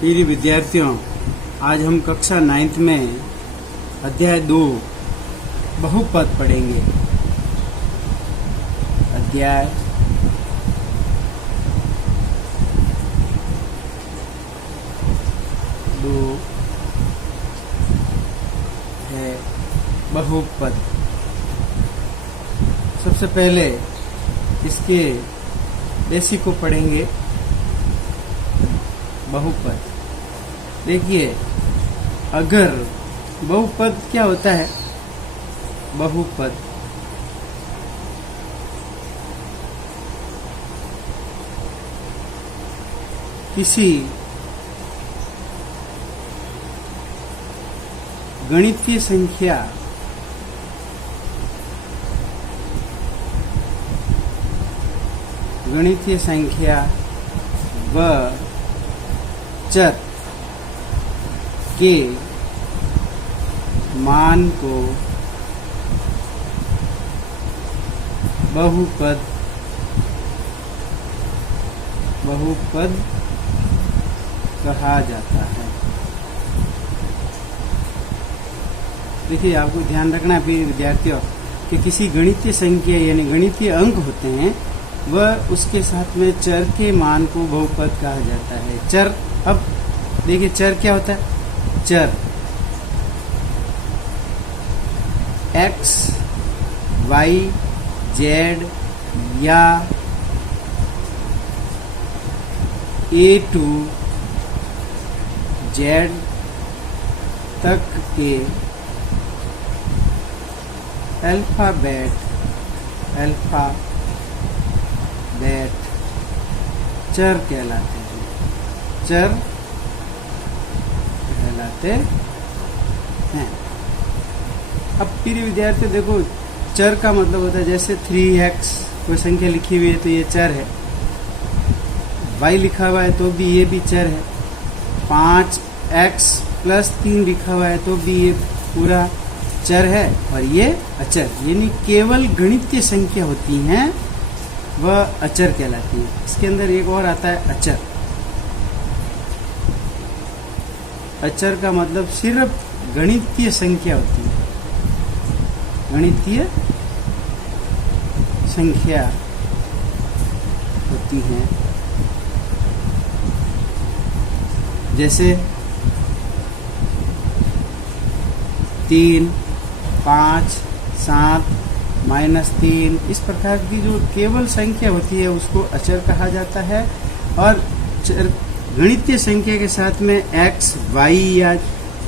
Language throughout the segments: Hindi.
प्रिय विद्यार्थियों, आज हम कक्षा 9th में अध्याय 2 बहुपद पढ़ेंगे। अध्याय 2 है बहुपद। सबसे पहले इसके बेसिक को पढ़ेंगे। बहुपद देखिए, अगर बहुपद क्या होता है? बहुपद किसी गणितीय संख्या व चर के मान को बहुपद कहा जाता है। देखिए, आपको ध्यान रखना है प्रिय विद्यार्थियों कि किसी गणितीय संख्या यानी गणितीय अंक होते हैं, वह उसके साथ में चर के मान को बहुपद कहा जाता है। चर, अब देखिए चर क्या होता है? चर x, y, z या a to z तक के अल्फाबेट चर कहलाते हैं। चर कहलाते हैं। अब प्रिय विद्यार्थी देखो, चर का मतलब होता है जैसे 3x कोई संख्या लिखी हुई है तो ये चर है। y लिखा हुआ है तो भी ये भी चर है। 5x + 3 लिखा हुआ है तो भी ये पूरा चर है और ये अचर, यानी केवल गणितीय संख्या होती हैं वह अचर कहलाती है। इसके अंदर एक और आता है अचर। अचर का मतलब सिर्फ गणितीय संख्या होती है। गणितीय संख्या होती हैं, जैसे 3, 5, 7, -3, इस प्रकार की जो केवल संख्या होती है उसको अचर कहा जाता है। और गणितीय संख्या के साथ में x, y या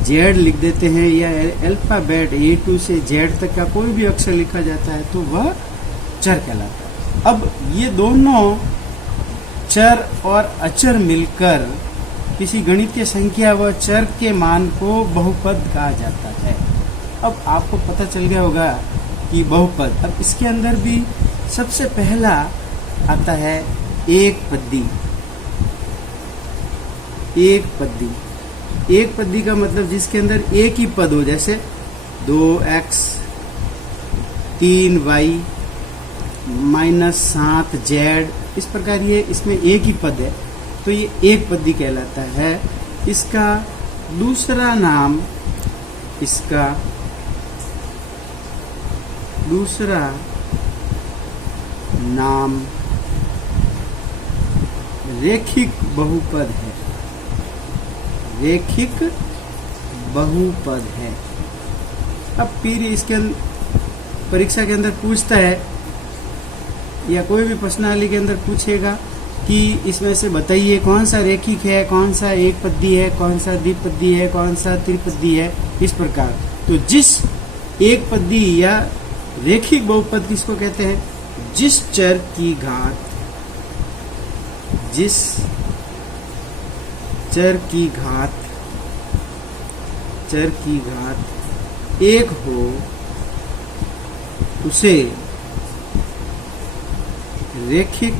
z लिख देते हैं या अल्फाबेट a to से z तक का कोई भी अक्षर लिखा जाता है तो वह चर कहलाता है। अब ये दोनों चर और अचर मिलकर किसी गणितीय संख्या व चर के मान को बहुपद कहा जाता है। अब आपको पता चल गया होगा कि बहुपद। अब इसके अंदर भी सबसे पहला आता है एक पद्दी। एक पद्दी का मतलब जिसके अंदर एक ही पद हो, जैसे 2x 3y -7z, इस प्रकार ये इसमें एक ही पद है तो ये एक पद्दी कहलाता है। इसका दूसरा नाम रेखिक बहुपद है। रेखिक बहुपद है। अब फिर इसके परीक्षा के अंदर पूछता है या कोई भी प्रश्नावली के अंदर पूछेगा कि इसमें से बताइए कौन सा रेखिक है, कौन सा एक पद्दी है, कौन सा द्विपदी है, कौन सा त्रिपदी है, इस प्रकार। तो जिस एक पद्दी या रेखिक बहुपद किसको कहते हैं? जिस चर की घात एक हो उसे रेखिक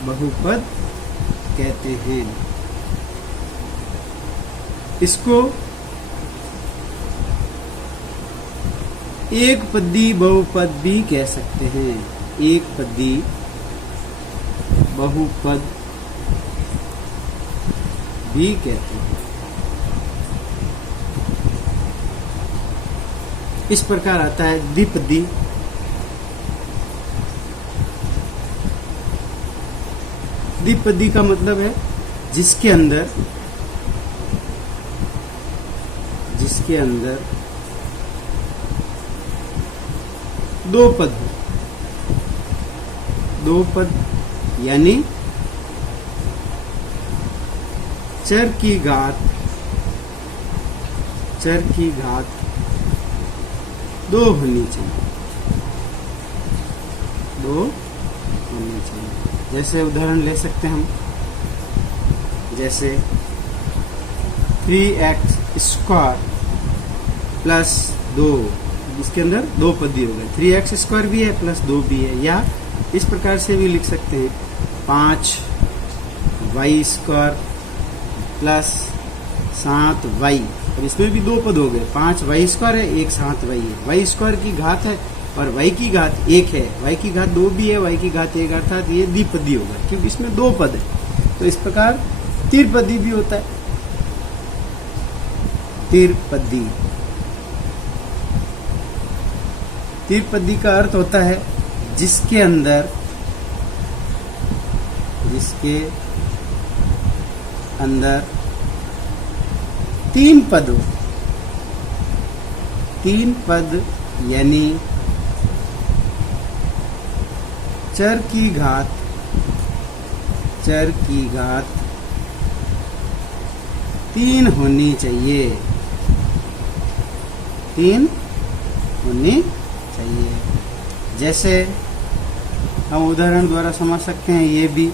बहुपद कहते हैं। इसको एक पदी बहुपद भी कह सकते हैं, एक पदी बहुपद भी कहते हैं। इस प्रकार आता है द्विपदी। द्विपदी का मतलब है जिसके अंदर दो पद हो, दो पद यानी चर की घात दो होनी चाहिए, दो होनी चाहिए। जैसे उदाहरण ले सकते हैं हम, जैसे 3x² प्लस 2, इसके अंदर दो पदी हो गए, 3x² भी है प्लस 2 भी है। या इस प्रकार से भी लिख सकते हैं 5y² प्लस 7y, और इसमें भी दो पद हो गए, 5y² है, एक 7y है। y² की घात है और y की घात 1 है, y की घात 2 भी है, y की घात 1, अर्थात ये द्विपदी होगा क्योंकि इसमें दो पद है। तो इस प्रकार त्रिपदी भी होता है, त्रिपदी। त्रिपदी का अर्थ होता है जिसके अंदर तीन पद हो, तीन पद यानी चर की घात तीन होनी चाहिए, तीन होनी चाहिए। जैसे हम उदाहरण द्वारा समझ सकते हैं, ये भी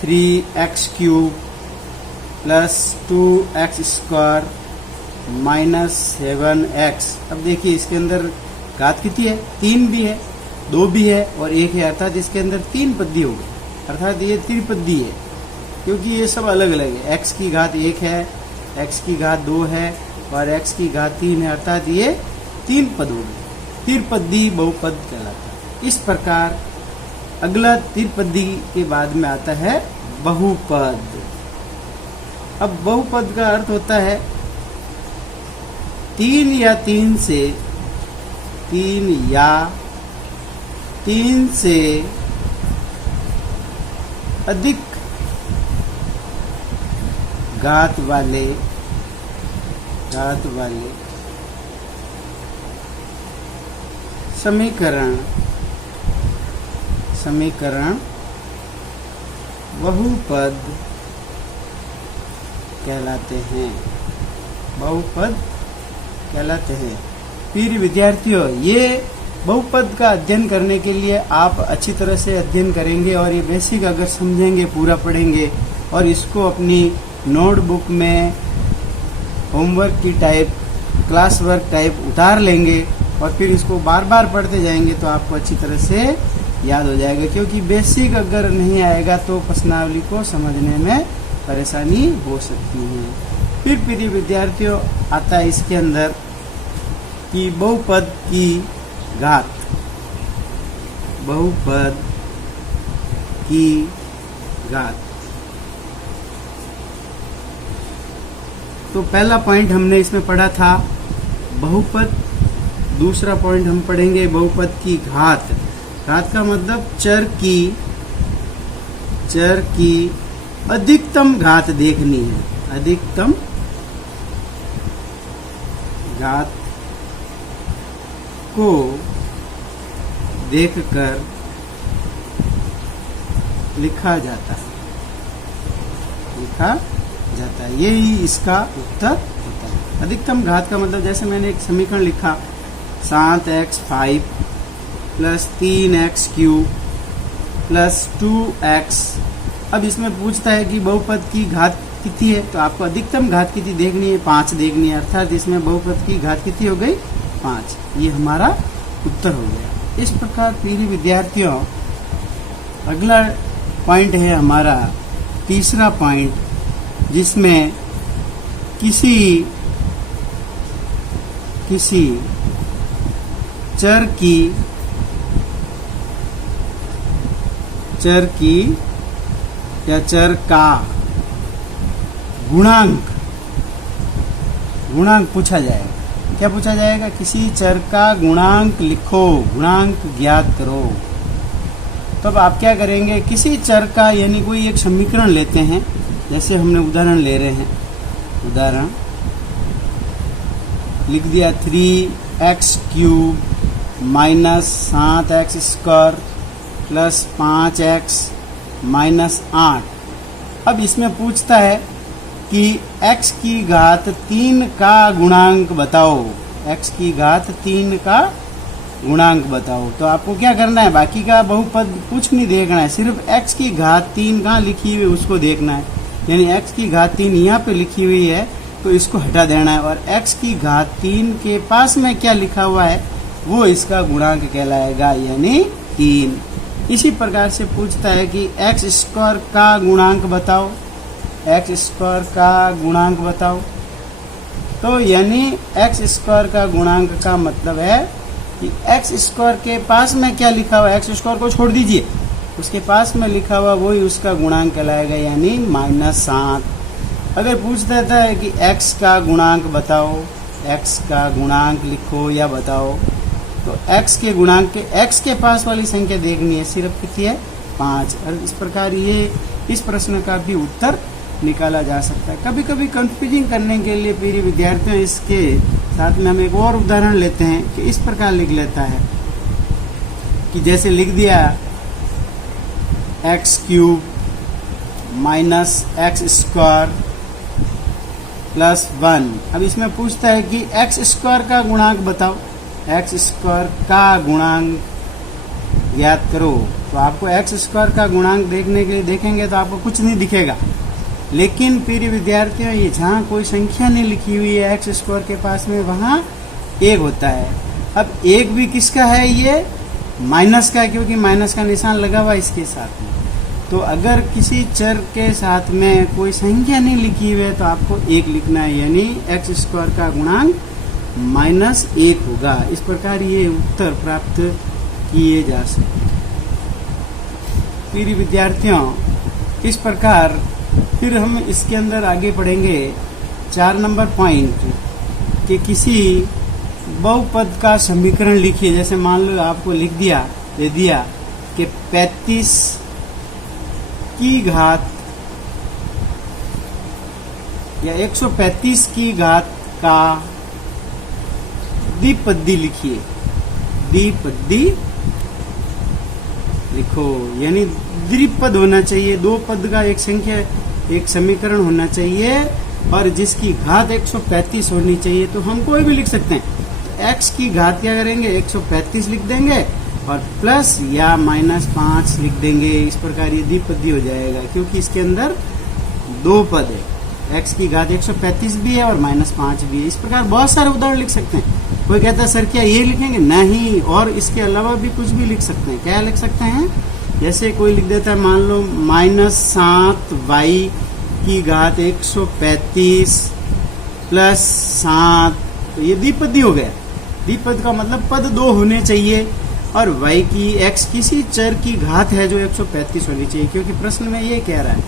3x³ plus 2x² minus 7x। अब देखिए इसके अंदर घात कितनी है, 3 भी है, 2 भी है और 1 है, अर्थात इसके अंदर तीन पदी हो गई, अर्थात ये त्रिपदी है क्योंकि ये सब अलग अलग है। x की घात 1 है, x की घात 2 है और x की घात 3 है, अर्थात ये तीन पद हो गए, त्रिपदी बहुपद कहलाता है। इस प्रकार अगला त्रिपदी के बाद में आता है बहुपद। अब बहुपद का अर्थ होता है तीन या तीन से अधिक घात वाले समीकरण बहुपद कहलाते हैं, बहुपद कहलाते हैं। प्रिय विद्यार्थियों, ये बहुपद का अध्ययन करने के लिए आप अच्छी तरह से अध्ययन करेंगे और ये बेसिक अगर समझेंगे, पूरा पढ़ेंगे और इसको अपनी नोटबुक में होमवर्क की टाइप, क्लास वर्क टाइप उतार लेंगे और फिर इसको बार बार पढ़ते जाएंगे तो आपको अच्छी तरह से याद हो जाएगा। क्योंकि बेसिक अगर नहीं आएगा तो प्रश्नावली को समझने में परेशानी हो सकती है। फिर प्रिय विद्यार्थियों आता है इसके अंदर कि बहुपद की घात, बहुपद की घात। तो पहला पॉइंट हमने इसमें पढ़ा था बहुपद, दूसरा पॉइंट हम पढ़ेंगे बहुपद की घात। घात का मतलब चर की अधिकतम घात देखनी है, अधिकतम घात को देखकर लिखा जाता है, यही इसका उत्तर होता है। अधिकतम घात का मतलब जैसे मैंने एक समीकरण लिखा 7x5 plus 3x³ plus 2x। अब इसमें पूछता है कि बहुपद की घात कितनी है, तो आपको अधिकतम घात कितनी देखनी है, 5 देखनी है, अर्थात इसमें बहुपद की घात कितनी हो गई, 5। ये हमारा उत्तर हो गया। इस प्रकार प्रिय विद्यार्थियों अगला पॉइंट है हमारा तीसरा पॉइंट, जिसमें किसी चर की या चर का गुणांक पूछा जाएगा। क्या पूछा जाएगा? किसी चर का गुणांक लिखो, गुणांक ज्ञात करो। तो अब आप क्या करेंगे, किसी चर का यानी कोई एक समीकरण लेते हैं। जैसे हमने उदाहरण ले रहे हैं, उदाहरण लिख दिया 3x³ minus 7x² plus 5x minus 8। अब इसमें पूछता है कि x की घात 3 का गुणांक बताओ, x की घात 3 का गुणांक बताओ। तो आपको क्या करना है, बाकी का बहुपद कुछ नहीं देखना है, सिर्फ x की घात 3 कहाँ लिखी हुई है उसको देखना है। यानी x की घात 3 यहाँ पे लिखी हुई है तो इसको हटा देना है, और x की घात 3 के पास में क्या लिखा हुआ है वो इसका गुणांक कहलाएगा, यानी 3। इसी प्रकार से पूछता है कि x² का गुणांक बताओ, x² का गुणांक बताओ। तो यानी x² का गुणांक का मतलब है कि x² के पास में क्या लिखा हुआ है, x² को छोड़ दीजिए, उसके पास में लिखा हुआ वही उसका गुणांक कहलाएगा, यानी -7। अगर पूछ देता है कि x का गुणांक बताओ, x का गुणांक लिखो या बताओ, तो x के गुणांक के x के पास वाली संख्या देखनी है, सिर्फ कितनी है 5। और इस प्रकार ये इस प्रश्न का भी उत्तर निकाला जा सकता है। कभी कभी कंफ्यूजिंग करने के लिए प्रिय विद्यार्थियों इसके साथ में हम एक और उदाहरण लेते हैं कि इस प्रकार लिख लेता है कि जैसे लिख दिया x³ माइनस x² प्लस 1। अब इसमें पूछता है कि x² का गुणांक बताओ, x² का गुणांक ज्ञात करो। तो आपको x² का गुणांक देखने के लिए देखेंगे तो आपको कुछ नहीं दिखेगा, लेकिन प्रिय विद्यार्थियों ये जहाँ कोई संख्या नहीं लिखी हुई है x² के पास में वहाँ 1 होता है। अब 1 भी किसका है, ये माइनस का, क्योंकि माइनस का निशान लगा हुआ इसके साथ में। तो अगर किसी चर के साथ में कोई संख्या नहीं लिखी हुई है तो आपको 1 लिखना है, यानी x² का गुणांक -1 होगा। इस प्रकार ये उत्तर प्राप्त किए जा सकते हैं। प्रिय विद्यार्थियों, इस प्रकार फिर हम इसके अंदर आगे पढ़ेंगे 4 नंबर पॉइंट कि किसी बहुपद का समीकरण लिखिए। जैसे मान लो आपको दे दिया कि 35 की घात या 135 की घात का द्विपदी लिखिए, द्विपदी लिखो, यानी द्विपद होना चाहिए, 2 पद का एक समीकरण होना चाहिए और जिसकी घात 135 होनी चाहिए। तो हम कोई भी लिख सकते हैं। तो x की घात क्या करेंगे, 135 लिख देंगे और प्लस या -5 लिख देंगे। इस प्रकार ये द्विपदी हो जाएगा, क्योंकि इसके अंदर 2 पद है, x की घात 135 भी है और -5 भी है। इस प्रकार बहुत सारे उदाहरण लिख सकते हैं। कोई कहता है सर क्या ये लिखेंगे, नहीं, और इसके अलावा भी कुछ भी लिख सकते हैं। क्या लिख सकते हैं, जैसे कोई लिख देता है मान लो -7y की घात 135 प्लस 7, तो ये द्विपदी हो गया। द्विपद का मतलब पद 2 होने चाहिए और y की x किसी चर की घात है जो 135 होनी चाहिए, क्योंकि प्रश्न में ये कह रहा है।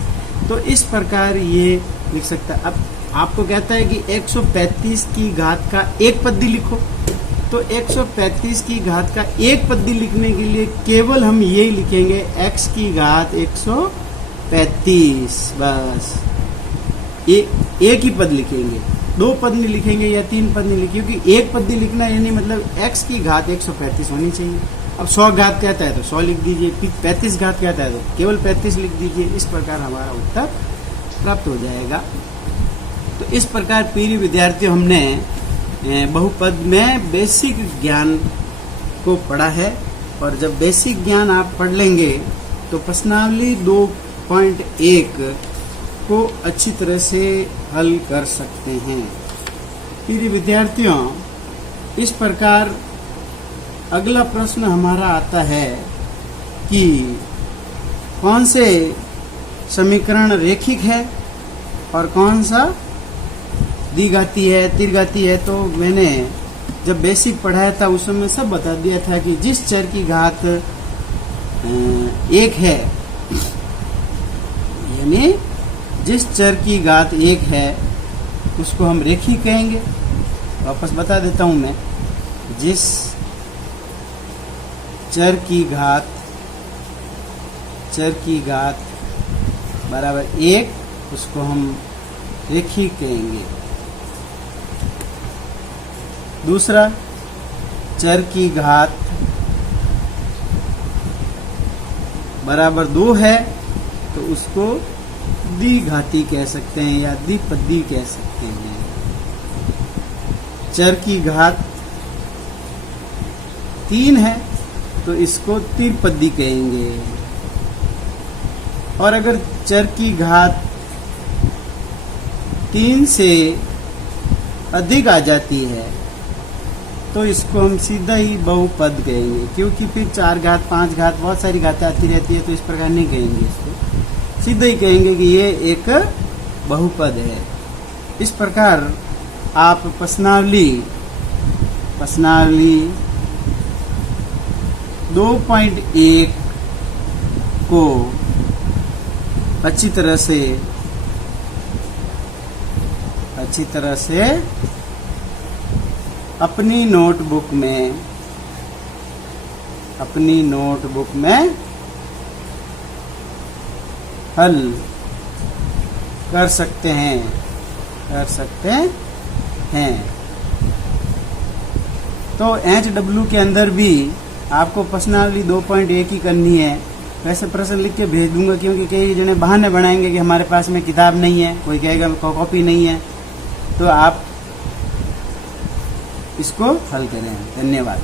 तो इस प्रकार ये लिख सकता है। अब आपको कहता है कि 135 की घात का एक पद्दी लिखो, तो 135 की घात का एक पद्दी लिखने के लिए केवल हम यही लिखेंगे x की घात 135, बस एक ही पद लिखेंगे, 2 पद नहीं लिखेंगे या 3 पद नहीं लिखेंगे, क्योंकि एक पद्दी लिखना यानी मतलब x की घात 135 होनी चाहिए। अब 100 घात कहता है तो 100 लिख दीजिए, 35 घात कहता है तो केवल 35 लिख दीजिए। इस प्रकार हमारा उत्तर प्राप्त हो जाएगा। तो इस प्रकार प्रिय विद्यार्थियों हमने बहुपद में बेसिक ज्ञान को पढ़ा है, और जब बेसिक ज्ञान आप पढ़ लेंगे तो प्रश्नावली 2.1 को अच्छी तरह से हल कर सकते हैं। प्रिय विद्यार्थियों, इस प्रकार अगला प्रश्न हमारा आता है कि कौन से समीकरण रेखिक है और कौन सा द्विघाती है, त्रिघाती है। तो मैंने जब बेसिक पढ़ाया था उस समय सब बता दिया था कि जिस चर की घात 1 है, यानी जिस चर की घात 1 है उसको हम रेखी कहेंगे। वापस बता देता हूं मैं, जिस चर की घात बराबर 1 उसको हम रेखी कहेंगे। दूसरा, चर की घात बराबर 2 है तो उसको द्विघाती कह सकते हैं या द्विपदी कह सकते हैं। चर की घात 3 है तो इसको त्रिपदी कहेंगे। और अगर चर की घात 3 से अधिक आ जाती है तो इसको हम सीधा ही बहुपद कहेंगे, क्योंकि फिर 4 घात 5 घात बहुत सारी घातें आती रहती है, तो इस प्रकार नहीं कहेंगे, इसको सीधा ही कहेंगे कि ये एक बहुपद है। इस प्रकार आप प्रश्नावली 2.1 को अच्छी तरह से अपनी नोटबुक में हल कर सकते हैं। तो HW के अंदर भी आपको प्रश्नावली 2.1 ही करनी है। वैसे प्रश्न लिख के भेज दूंगा, क्योंकि कई जने बहाने बनाएंगे कि हमारे पास में किताब नहीं है, कोई कहेगा कॉपी नहीं है, तो आप इसको हल करें। धन्यवाद।